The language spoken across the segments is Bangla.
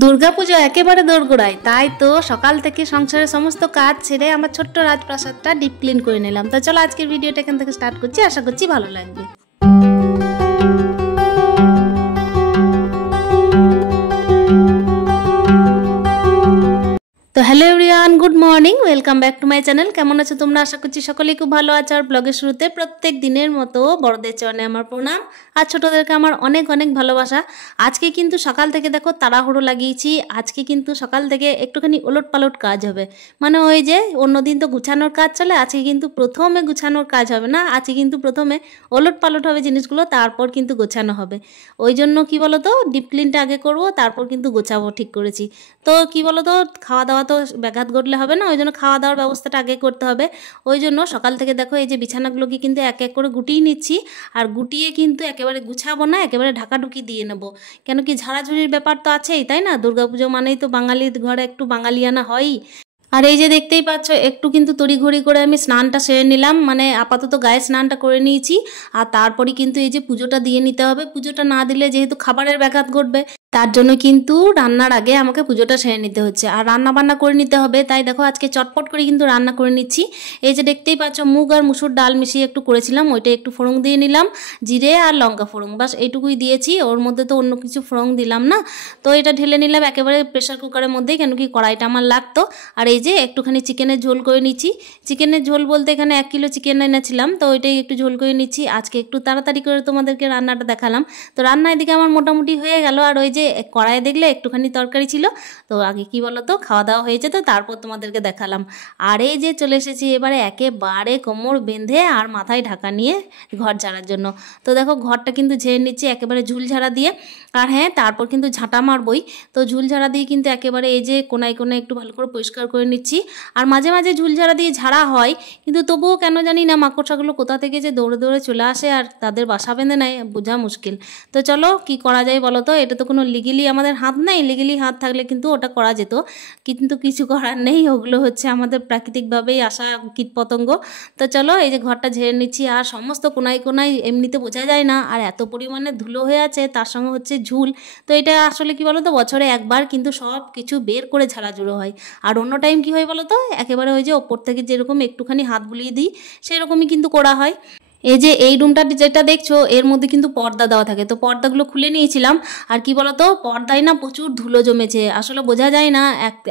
দুর্গাপুজো একেবারে দোরগোড়ায়, তাই তো সকাল থেকে সংসারের সমস্ত কাজ ছেড়ে আমার ছোট্ট রাজপ্রাসাদটা ডিপ ক্লিন করে নিলাম। তো চলো আজকের ভিডিওটা এখান থেকে স্টার্ট করছি, আশা করছি ভালো লাগবে। তো hello everyone, good morning, welcome back to my channel. কেমন আছো তোমরা? আশা করছি সকলেই খুব ভালো আছো। আর ব্লগের শুরুতে প্রত্যেক দিনের মতো বড়দের চরণে আমার প্রণাম, আর ছোটদেরকে আমার অনেক অনেক ভালোবাসা। আজকে কিন্তু সকাল থেকে দেখো তাড়াহুড়ো লাগিয়েছি। আজকে কিন্তু সকাল থেকে একটুখানি ওলট পালট কাজ হবে, মানে ওই যে অন্যদিন তো গুছানোর কাজ চলে, আজকে কিন্তু প্রথমে গুছানোর কাজ হবে না, আজকে কিন্তু প্রথমে ওলট পালট হবে জিনিসগুলো, তারপর কিন্তু গোছানো হবে। ওই জন্য কি বলো তো, ডিপ ক্লিনটা আগে করবো, তারপর কিন্তু গোছাবো ঠিক করেছি। তো কি বলো তো, খাওয়া দাওয়া তো ব্যাঘাত ঘটলে হবে না, ওই জন্য খাওয়া দাওয়ার ব্যবস্থাটা আগে করতে হবে। ওই জন্য সকাল থেকে দেখো এই যে বিছানাগুলোকে কিন্তু এক এক করে গুটিয়ে নিচ্ছি, আর গুটিয়ে কিন্তু একেবারে গুছাবো না, একেবারে ঢাকাঢুকি দিয়ে নেবো। কেন কি ঝাড়াঝুড়ির ব্যাপার তো আছেই, তাই না? দুর্গাপুজো মানেই তো বাঙালির ঘরে একটু বাঙালিয়ানা হয়ই। আর এই যে দেখতেই পাচ্ছ, একটু কিন্তু তড়িঘড়ি করে আমি স্নানটা সেরে নিলাম, মানে আপাতত গায়ে স্নানটা করে নিয়েছি। আর তারপরে কিন্তু এই যে পুজোটা দিয়ে নিতে হবে। পুজোটা না দিলে যেহেতু খাবারের ব্যাঘাত ঘটবে, তার জন্য কিন্তু রান্নার আগে আমাকে পুজোটা সেরে নিতে হচ্ছে, আর রান্না বান্না করে নিতে হবে। তাই দেখো আজকে চটপট করে কিন্তু রান্না করে নিচ্ছি। এই যে দেখতেই পাচ্ছ, মুগ আর মুসুর ডাল মিশিয়ে একটু করেছিলাম, ওইটা একটু ফোড়ন দিয়ে নিলাম, জিরে আর লঙ্কা ফোড়ন, বাস এইটুকুই দিয়েছি, ওর মধ্যে তো অন্য কিছু ফোড়ন দিলাম না। তো এটা ঢেলে নিলাম একেবারে প্রেশার কুকারের মধ্যেই, কেন কি কড়াইটা আমার লাগতো। আর এই যে একটুখানি চিকেনের ঝোল করে নিচ্ছি। চিকেনের ঝোল বলতে এখানে 1 কিলো চিকেন এনেছিলাম, তো ওইটাই একটু ঝোল করে নিচ্ছি। আজকে একটু তাড়াতাড়ি করে তোমাদেরকে রান্নাটা দেখালাম। তো রান্না এদিকে আমার মোটামুটি হয়ে গেল। আর ওই যে কড়াইয়ে দেখলে একটুখানি তরকারি ছিল, তো আগে কি বলো তো, খাওয়া দাওয়া হয়েছে তো তারপর তোমাদেরকে দেখালাম। আর এই যে চলে এসেছি এবারে একেবারে কোমর বেঁধে আর মাথায় ঢাকা নিয়ে ঘর ঝাড়ার জন্য। তো দেখো ঘরটা কিন্তু ঝেড়ে নিচ্ছি একেবারে ঝুল ঝাড়া দিয়ে। আর হ্যাঁ, তারপর কিন্তু ঝাঁটা মারবই। তো ঝুল ঝাড়া দিয়ে কিন্তু একেবারে এই যে কোনায় কোনায় একটু ভালো করে পরিষ্কার করে নিচ্ছি। আর মাঝে মাঝে ঝুল ঝাড়া দিয়ে ঝাড়া হয়, কিন্তু তবুও কেন জানি না মাকড়সাগুলো কোথা থেকে যে দৌড়ে দৌড়ে চলে আসে আর তাদের বাসা বেঁধে নেয়, বোঝা মুশকিল। তো চলো কি করা যায় বলো তো, এটা তো কোনো লিগেলি আমাদের হাত নেই, লিগেলি হাত থাকলে কিন্তু ওটা করা যেত, কিন্তু কিছু করার নেই, ওগুলো হচ্ছে আমাদের প্রাকৃতিকভাবেই আসা কীটপতঙ্গ। তো চলো এই যে ঘরটা ঝেড়ে নিচ্ছি। আর সমস্ত কোনায় কোনায় এমনিতে বোঝা যায় না, আর এত পরিমাণে ধুলো হয়ে আছে, তার সঙ্গে হচ্ছে ঝুল। তো এটা আসলে কি বলো তো, বছরে একবার কিন্তু সব কিছু বের করে ঝাড়াঝুড়ো হয়। আর অন্য টাইম কি হয় বলো তো, একেবারে ওই যে ওপর থেকে যেরকম একটুখানি হাত বুলিয়ে দিই, সেরকমই কিন্তু করা হয়। এই যে এই রুমটা যেটা দেখছো, এর মধ্যে কিন্তু পর্দা দেওয়া থাকে, তো পর্দাগুলো খুলে নিয়েছিলাম। আর কি বলতো, পর্দায় না প্রচুর ধুলো জমেছে, আসলে বোঝা যায় না,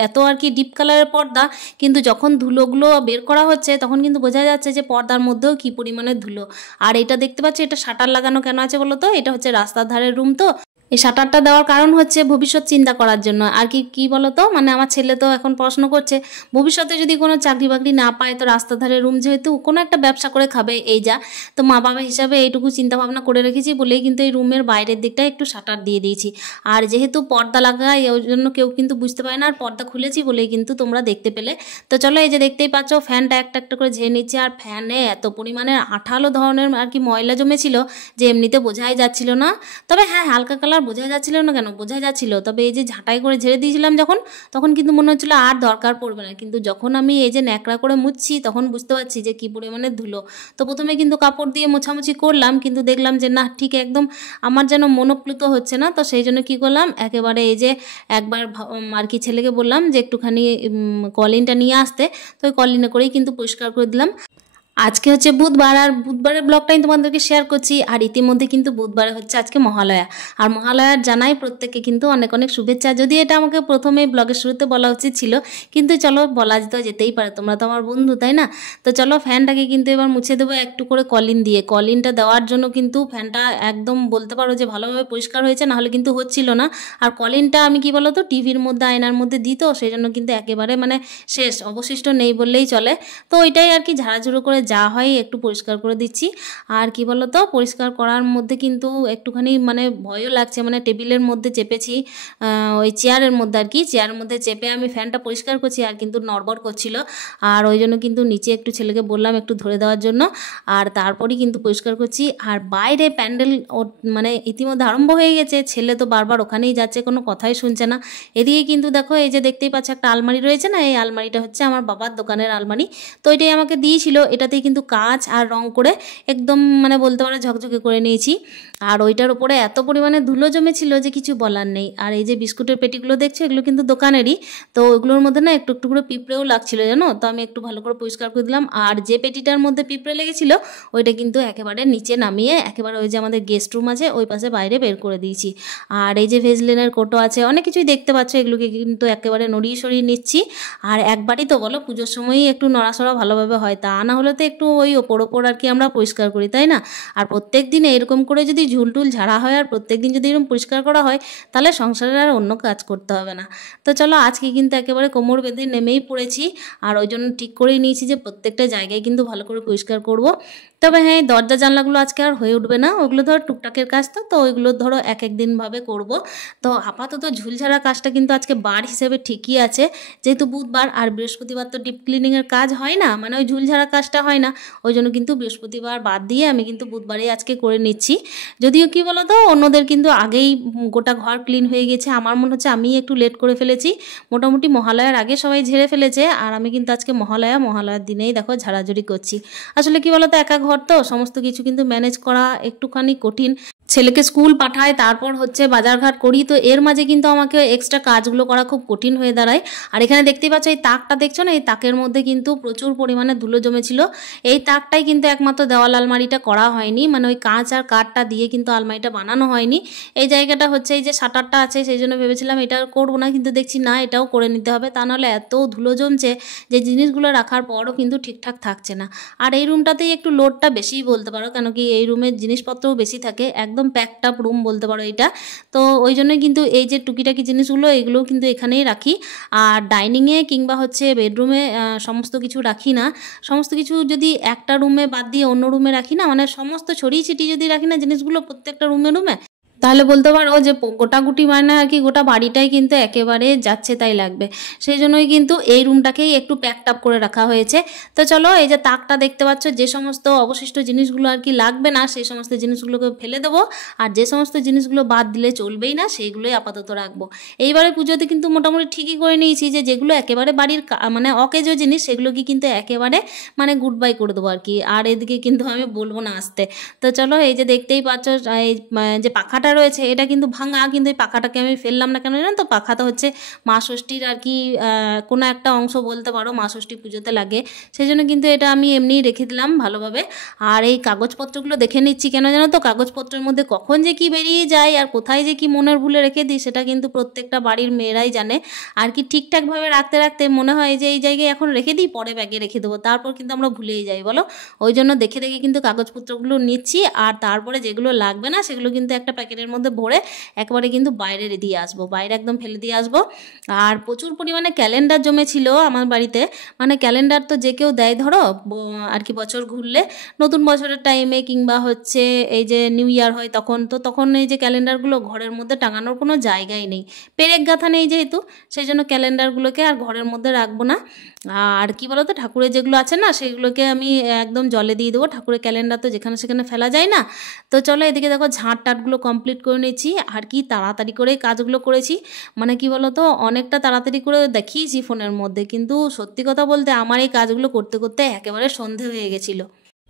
এত আর কি ডিপ কালারের পর্দা, কিন্তু যখন ধুলোগুলো বের করা হচ্ছে তখন কিন্তু বোঝা যাচ্ছে যে পর্দার মধ্যেও কি পরিমাণে ধুলো। আর এটা দেখতে পাচ্ছি, এটা শাটার লাগানো কেন আছে বলো তো, এটা হচ্ছে রাস্তার ধারের রুম, তো এই শাটারটা দেওয়ার কারণ হচ্ছে ভবিষ্যৎ চিন্তা করার জন্য। আর কি বলতো, মানে আমার ছেলে তো এখন পড়াশোনা করছে, ভবিষ্যতে যদি কোনো চাকরি বাকরি না পায়, তো রাস্তা ধারে রুম যেহেতু কোনো একটা ব্যবসা করে খাবে, এই যা, তো মা বাবা হিসাবে এইটুকু চিন্তা ভাবনা করে রেখেছি বলেই কিন্তু এই রুমের বাইরের দিকটায় একটু শাটার দিয়ে দিয়েছি। আর যেহেতু পর্দা লাগায়, ওই জন্য কেউ কিন্তু বুঝতে পারে না, আর পর্দা খুলেছি বলেই কিন্তু তোমরা দেখতে পেলে। তো চলো এই যে দেখতেই পাচ্ছ, ফ্যানটা একটা একটা করে ঝেড়ে নিচ্ছি। আর ফ্যানে এত পরিমাণে আঠালো ধরনের আর কি ময়লা জমেছিল যে এমনিতে বোঝাই যাচ্ছিল না। তবে হ্যাঁ, হালকা কালার বোঝা যাচ্ছিল না, কেন বোঝা যাচ্ছিল, তবে এই যে ঝাঁটাই করে ঝেড়ে দিয়েছিলাম যখন, তখন কিন্তু মনে হচ্ছিলো আর দরকার পড়বে না, কিন্তু যখন আমি এই যে ন্যাকড়া করে মুছছি তখন বুঝতে পারছি যে কী পরিমাণে ধুলো। তো প্রথমে কিন্তু কাপড় দিয়ে মোছামুছি করলাম, কিন্তু দেখলাম যে না, ঠিক একদম আমার যেন মনোপ্লুত হচ্ছে না। তো সেই জন্য কী করলাম, একেবারে এই যে একবার আর কি ছেলেকে বললাম যে একটুখানি কলিনটা নিয়ে আসতে, তো ওই কলিনে করেই কিন্তু পরিষ্কার করে দিলাম। আজকে হচ্ছে বুধবার, আর বুধবারের ব্লগটাই তোমাদেরকে শেয়ার করছি। আর ইতিমধ্যে কিন্তু বুধবারে হচ্ছে আজকে মহালয়া, আর মহালয়ার জানাই প্রত্যেককে কিন্তু অনেক অনেক শুভেচ্ছা। যদি এটা আমাকে প্রথমে ব্লগের শুরুতে বলা উচিত ছিল, কিন্তু চলো বলা যেতেই পারে, তোমরা তো আমার বন্ধু, তাই না? তো চলো ফ্যানটাকে কিন্তু এবার মুছে দেবো একটু করে কলিন দিয়ে। কলিনটা দেওয়ার জন্য কিন্তু ফ্যানটা একদম বলতে পারো যে ভালোভাবে পরিষ্কার হয়েছে, নাহলে কিন্তু হচ্ছিল না। আর কলিনটা আমি কি বলো তো, টিভির মধ্যে আয়নার মধ্যে দিত, সেই জন্য কিন্তু একেবারে মানে শেষ, অবশিষ্ট নেই বললেই চলে। তো ওইটাই আর কি ঝাড়াঝুড়ো করে যা হয় একটু পরিষ্কার করে দিচ্ছি। আর কি বলো তো, পরিষ্কার করার মধ্যে কিন্তু একটুখানি মানে ভয়ও লাগছে, মানে টেবিলের মধ্যে চেপেছি, ওই চেয়ারের মধ্যে আর কি, চেয়ারের মধ্যে চেপে আমি ফ্যানটা পরিষ্কার করছি, আর কিন্তু নড়বড় করছিল। আর ওই জন্য কিন্তু নিচে একটু ছেলেকে বললাম একটু ধরে দেওয়ার জন্য, আর তারপরেই কিন্তু পরিষ্কার করছি। আর বাইরে প্যান্ডেল মানে ইতিমধ্যে আরম্ভ হয়ে গেছে, ছেলে তো বারবার ওখানেই যাচ্ছে, কোনো কথাই শুনছে না। এদিকে কিন্তু দেখো এই যে দেখতেই পাচ্ছ, একটা আলমারি রয়েছে না, এই আলমারিটা হচ্ছে আমার বাবার দোকানের আলমারি, তো এটাই আমাকে দিয়েছিল, এটা ওইটাতেই কিন্তু কাঁচ আর রং করে একদম মানে বলতে পারো ঝকঝকে করে নিয়েছি। আর ওইটার উপরে এত পরিমাণে ধুলো জমেছিল যে কিছু বলার নেই। আর এই যে বিস্কুটের পেটিগুলো দেখছো এগুলো কিন্তু দোকানেরই, তো ওইগুলোর মধ্যে না একটু একটু করে পিঁপড়েও লাগছিল জানো, তো আমি একটু ভালো করে পরিষ্কার করে দিলাম। আর যে পেটিটার মধ্যে পিঁপড়ে লেগেছিল ওইটা কিন্তু একেবারে নিচে নামিয়ে একেবারে ওই যে আমাদের গেস্ট রুম আছে ওই পাশে বাইরে বের করে দিয়েছি। আর এই যে ভেজলিনের কোটো আছে, অনেক কিছুই দেখতে পাচ্ছ, এগুলোকে কিন্তু একেবারে নড়িয়ে সরিয়ে নিচ্ছি। আর একবারই তো বলো পুজোর সময়ই একটু নড়াচড়া ভালোভাবে হয়, তা না হলে তো একটু ওই ওপর ওপর আর কি আমরা পরিষ্কার করি, তাই না? আর প্রত্যেক দিন এরকম করে যদি ঝুলটুল ঝাড়া হয় আর প্রত্যেক দিন যদি এরকম পরিষ্কার করা হয় তাহলে সংসারের আর অন্য কাজ করতে হবে না। তো চলো আজকে কিন্তু একেবারে কোমর বেঁধে নেমেই পড়েছি। আর ওই জন্য ঠিক করেই নিয়েছি যে প্রত্যেকটা জায়গায় কিন্তু ভালো করে পরিষ্কার করব। তবে হ্যাঁ, দরজা জানলাগুলো আজকে আর হয়ে উঠবে না, ওগুলো ধরো টুকটাকের কাজ, তো ওইগুলো ধরো এক এক দিনভাবে করব। তো আপাতত ঝুলঝাড়া কাজটা কিন্তু আজকে বার হিসেবে ঠিকই আছে, যেহেতু বুধবার আর বৃহস্পতিবার তো ডিপ ক্লিনিংয়ের কাজ হয় না, মানে ওই ঝুলঝাড়া কাজটা হয় না, ওই জন্য কিন্তু বৃহস্পতিবার বাদ দিয়ে আমি কিন্তু বুধবারেই আজকে করে নিচ্ছি। যদিও কি বলো তো, অন্যদের কিন্তু আগেই গোটা ঘর ক্লিন হয়ে গেছে, আমার মনে হচ্ছে আমি একটু লেট করে ফেলেছি। মোটামুটি মহালয়ার আগে সবাই ঝেড়ে ফেলেছে, আর আমি কিন্তু আজকে মহালয়ার দিনেই দেখো ঝাড়াঝুড়ি করছি। আসলে কি বলো তো, একা ঘর তো সমস্ত কিছু কিন্তু ম্যানেজ করা একটুখানি কঠিন। ছেলেকে স্কুল পাঠায়, তারপর হচ্ছে বাজারঘাট করি, তো এর মাঝে কিন্তু আমাকে এক্সট্রা কাজগুলো করা খুব কঠিন হয়ে দাঁড়ায়। আর এখানে দেখতেই পাচ্ছ এই তাকটা দেখছো না, এই তাকের মধ্যে কিন্তু প্রচুর পরিমাণে ধুলো জমেছিল। এই তাকটাই কিন্তু একমাত্র দেওয়াল আলমারিটা করা হয়নি, মানে ওই কাঁচ আর কাঠটা দিয়ে কিন্তু আলমারিটা বানানো হয়নি। এই জায়গাটা হচ্ছে এই যে শাটারটা আছে সেই জন্য ভেবেছিলাম এটা করবো না, কিন্তু দেখছি না এটাও করে নিতে হবে, তা নাহলে এত ধুলো জমছে যে জিনিসগুলো রাখার পরও কিন্তু ঠিকঠাক থাকছে না। আর এই রুমটাতেই একটু লোডটা বেশিই বলতে পারো, কেন কি এই রুমের জিনিসপত্রও বেশি থাকে, একদম প্যাকড আপ রুম বলতে পারো এটা। তো ওই জন্যই কিন্তু এই যে টুকিটাকি জিনিসগুলো এগুলোও কিন্তু এখানেই রাখি। আর ডাইনিংয়ে কিংবা হচ্ছে বেডরুমে সমস্ত কিছু রাখি না। সমস্ত কিছু যদি একটা রুমে বাদ দিয়ে অন্য রুমে রাখি না, মানে সমস্ত ছড়িয়ে ছিটিয়ে যদি রাখি না জিনিসগুলো প্রত্যেকটা রুমে তাহলে বলতে পারো যে গোটাগুটি মানে আর কি গোটা বাড়িটাই কিন্তু একেবারে যাচ্ছে তাই লাগবে। সেই জন্যই কিন্তু এই রুমটাকেই একটু প্যাকড আপ করে রাখা হয়েছে। তো চলো এই যে তাকটা দেখতে পাচ্ছ, যে সমস্ত অবশিষ্ট জিনিসগুলো আর কি লাগবে না সেই সমস্ত জিনিসগুলোকে ফেলে দেবো, আর যে সমস্ত জিনিসগুলো বাদ দিলে চলবেই না সেইগুলোই আপাতত রাখবো। এইবারে পুজোতে কিন্তু মোটামুটি ঠিকই করে নিয়েছি যে যেগুলো একেবারে বাড়ির মানে অকেজো জিনিস সেগুলোকে কিন্তু একেবারে মানে গুড বাই করে দেবো আর কি। আর এদিকে কিন্তু আমি বলবো না আসতে। তো চলো এই যে দেখতেই পাচ্ছ এই যে পাখাটা রয়েছে এটা কিন্তু ভাঙা, কিন্তু এই পাখাটাকে আমি ফেললাম না কেন জানো তো, পাখাটা হচ্ছে মা ষষ্ঠীর আর কি কোনো একটা অংশ বলতে পারো, মা ষষ্ঠী পুজোতে লাগে, সেই জন্য কিন্তু এটা আমি এমনিই রেখে দিলাম ভালোভাবে। আর এই কাগজপত্রগুলো দেখে নিচ্ছি কেন জানো তো, কাগজপত্রের মধ্যে কখন যে কি বেরিয়ে যায় আর কোথায় যে কি মনের ভুলে রেখে দিই সেটা কিন্তু প্রত্যেকটা বাড়ির মেয়েরাই জানে। আর কি ঠিকঠাকভাবে রাখতে রাখতে মনে হয় যে এই জায়গায় এখন রেখে দিই, পরে ব্যাগে রেখে দেবো, তারপর কিন্তু আমরা ভুলেই যাই বলো। ওই জন্য দেখে দেখে কিন্তু কাগজপত্রগুলো নিচ্ছি, আর তারপরে যেগুলো লাগবে না সেগুলো কিন্তু একটা প্যাকেটের মধ্যে ভরে একবারে কিন্তু বাইরে দিয়ে আসবো, বাইরে একদম ফেলে দিয়ে আসবো। আর প্রচুর পরিমাণে ক্যালেন্ডার জমেছিল আমার বাড়িতে, মানে ক্যালেন্ডার তো যে কেউ দেয় ধরো আর কি বছর ঘুরলে, নতুন বছরের টাইমে কিংবা হচ্ছে এই যে নিউ ইয়ার হয় তখন এই যে ক্যালেন্ডারগুলো ঘরের মধ্যে টাঙানোর কোনো জায়গাই নেই, পেরেক গাঁথা নেই যেহেতু, সেই জন্য ক্যালেন্ডারগুলোকে আর ঘরের মধ্যে রাখবো না। আর কি বলতো, ঠাকুরের যেগুলো আছে না সেগুলোকে আমি একদম জলে দিয়ে দেবো, ঠাকুরের ক্যালেন্ডার তো যেখানে সেখানে ফেলা যায় না। তো চলো এদিকে দেখো ঝাঁট টাটগুলো কমপ্লিট করে নিয়েছি, আর কি তাড়াতাড়ি করে কাজগুলো করেছি, মানে কি বলতো অনেকটা তাড়াতাড়ি করে দেখিয়েছি ফোনের মধ্যে, কিন্তু সত্যি কথা বলতে আমার এই কাজগুলো করতে করতে একেবারে সন্ধে হয়ে গেছিলো।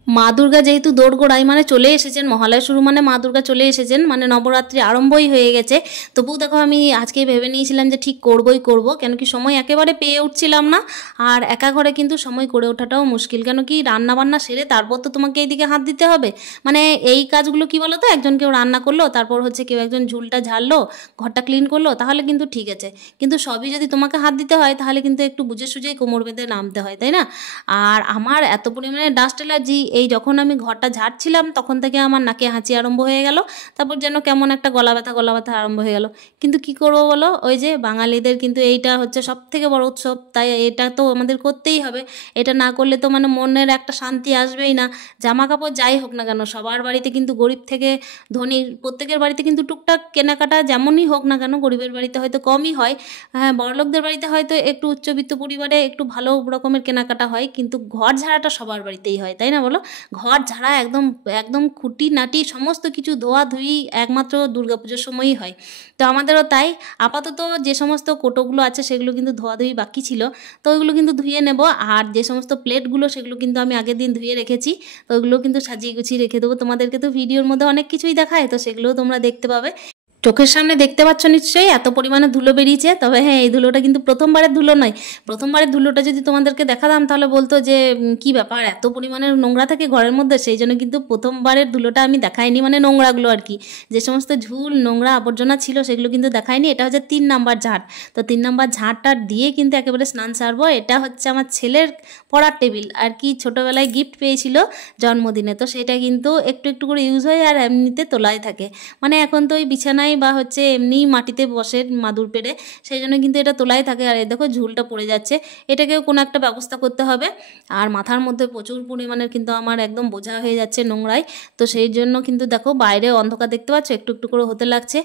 মা দুর্গা যেহেতু দোরগোড়ায় মানে চলে এসেছেন, মহালয়া শুরু মানে মা দুর্গা চলে এসেছেন, মানে নবরাত্রি আরম্ভই হয়ে গেছে। তবুও দেখো আমি আজকে ভেবে নিয়েছিলাম যে ঠিক করবই করব, কেন কি সময় একেবারে পেয়ে উঠছিলাম না, আর একা ঘরে কিন্তু সময় করে ওঠাটাও মুশকিল, কেন কি রান্না বান্না সেরে তারপর তো তোমাকে এইদিকে হাত দিতে হবে। মানে এই কাজগুলো কি বলো তো, একজন কেউ রান্না করলো, তারপর হচ্ছে কেউ একজন ঝুলটা ঝাড়লো, ঘরটা ক্লিন করলো, তাহলে কিন্তু ঠিক আছে, কিন্তু সবই যদি তোমাকে হাত দিতে হয় তাহলে কিন্তু একটু বুঝে সুঝেই কোমর বেঁধে নামতে হয়, তাই না? আর আমার এত পরিমাণে ডাস্ট অ্যালার্জি, এই যখন আমি ঘরটা ঝাড়ছিলাম তখন থেকে আমার নাকে হাঁচি আরম্ভ হয়ে গেল, তারপর যেন কেমন একটা গলা ব্যথা আরম্ভ হয়ে গেল। কিন্তু কি করবো বলো, ওই যে বাঙালিদের কিন্তু এইটা হচ্ছে সব থেকে বড় উৎসব, তাই এটা তো আমাদের করতেই হবে, এটা না করলে তো মানে মনের একটা শান্তি আসবেই না। জামা কাপড় যাই হোক না কেন সবার বাড়িতে কিন্তু গরিব থেকে ধনী প্রত্যেকের বাড়িতে কিন্তু টুকটাক কেনাকাটা যেমনই হোক না কেন, গরিবের বাড়িতে হয়তো কমই হয়, হ্যাঁ বড়লোকদের বাড়িতে হয়তো একটু উচ্চবিত্ত পরিবারে একটু ভালো রকমের কেনাকাটা হয়, কিন্তু ঘর ঝাড়াটা সবার বাড়িতেই হয়, তাই না বলো? ঘর ঝাড়া একদম একদম খুঁটিনাটি সমস্ত কিছু ধোয়াধুয়ি একমাত্র দুর্গাপুজোর সময়ই হয়। তো আমাদেরও তাই। আপাতত যে সমস্ত কোটোগুলো আছে সেগুলো কিন্তু ধোয়াধুয়ি বাকি ছিল, তো ওইগুলো কিন্তু ধুয়ে নেব। আর যে সমস্ত প্লেটগুলো সেগুলো কিন্তু আমি আগের দিন ধুয়ে রেখেছি, তো ওইগুলো কিন্তু সাজিয়ে গুছিয়ে রেখে দেবো। তোমাদেরকে তো ভিডিওর মধ্যে অনেক কিছুই দেখায়, তো সেগুলোও তোমরা দেখতে পাবে। চোখের সামনে দেখতে পাচ্ছ নিশ্চয়ই এত পরিমাণে ধুলো বেরিয়েছে। তবে হ্যাঁ, এই ধুলোটা কিন্তু প্রথমবারের ধুলো নয়। প্রথমবারের ধুলোটা যদি তোমাদেরকে দেখাতাম তাহলে বলতো যে কি ব্যাপার, এত পরিমাণে নোংরা থাকে ঘরের মধ্যে। সেই জন্য কিন্তু প্রথমবারের ধুলোটা আমি দেখাইনি, মানে নোংরাগুলো আর কি, যে সমস্ত ঝুল নোংরা আবর্জনা ছিল সেগুলো কিন্তু দেখাইনি। এটা হচ্ছে 3 নাম্বার ঝাঁট। তো 3 নাম্বার ঝাঁটটা দিয়ে কিন্তু একেবারে স্নান সারবো। এটা হচ্ছে আমার ছেলের পড়ার টেবিল আর কি, ছোটোবেলায় গিফট পেয়েছিল জন্মদিনে, তো সেটা কিন্তু একটু একটু করে ইউজ হয় আর এমনিতে তোলাই থাকে। মানে এখন তো ওই বিছানায় বা হচ্ছে এমনি মাটিতে বসে মাদুর পেড়ে, সেই জন্য কিন্তু এটা তোলাই থাকে। আর এই দেখো ঝুলটা পড়ে যাচ্ছে, এটাকেও কোনো একটা ব্যবস্থা করতে হবে। আর মাথার মধ্যে প্রচুর পরিমাণের কিন্তু আমার একদম বোঝা হয়ে যাচ্ছে নোংরায়। তো সেই জন্য কিন্তু দেখো বাইরে অন্ধকার দেখতে পাচ্ছ, একটু একটু করে হতে লাগছে।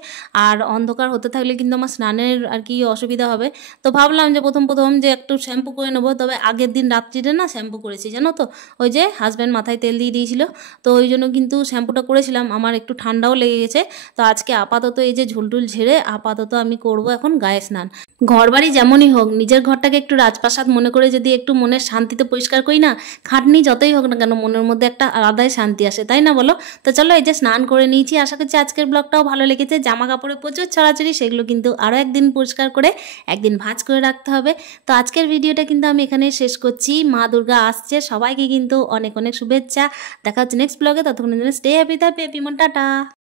আর অন্ধকার হতে থাকলে কিন্তু আমার স্নানের আর কি অসুবিধা হবে। তো ভাবলাম যে প্রথম যে একটু শ্যাম্পু করে নেবো। তবে আগের দিন রাত্রিরে না শ্যাম্পু করেছি, জানো তো, ওই যে হাজব্যান্ড মাথায় তেল দিয়ে দিয়েছিল, তো ওই জন্য কিন্তু শ্যাম্পুটা করেছিলাম। আমার একটু ঠান্ডাও লেগে গেছে। তো আজকে আপাতত এই যে ঝুলটুল ঝেড়ে আপাতত আমি করব এখন গায়ে স্নান। ঘর বাড়ি যেমনই হোক, নিজের ঘরটাকে একটু রাজপ্রাসাদ মনে করে যদি একটু মনের শান্তিতে পরিষ্কার করি না, খাটনি যতই হোক না কেন মনের মধ্যে একটা আলাদাই শান্তি আসে, তাই না বলো? তো চলো, এই যে স্নান করে নিয়েছি। আশা করছি আজকের ব্লগটাও ভালো লেগেছে। জামা কাপড়ে প্রচুর ছড়াছড়ি, সেগুলো কিন্তু আরও একদিন পরিষ্কার করে একদিন ভাঁজ করে রাখতে হবে। তো আজকের ভিডিওটা কিন্তু আমি এখানে শেষ করছি। মা দুর্গা আসছে, সবাইকে কিন্তু অনেক অনেক শুভেচ্ছা। দেখা হচ্ছে নেক্সট ব্লগে। ততক্ষণের জন্য স্টে হ্যাপি, হ্যাপি মন, টাটা।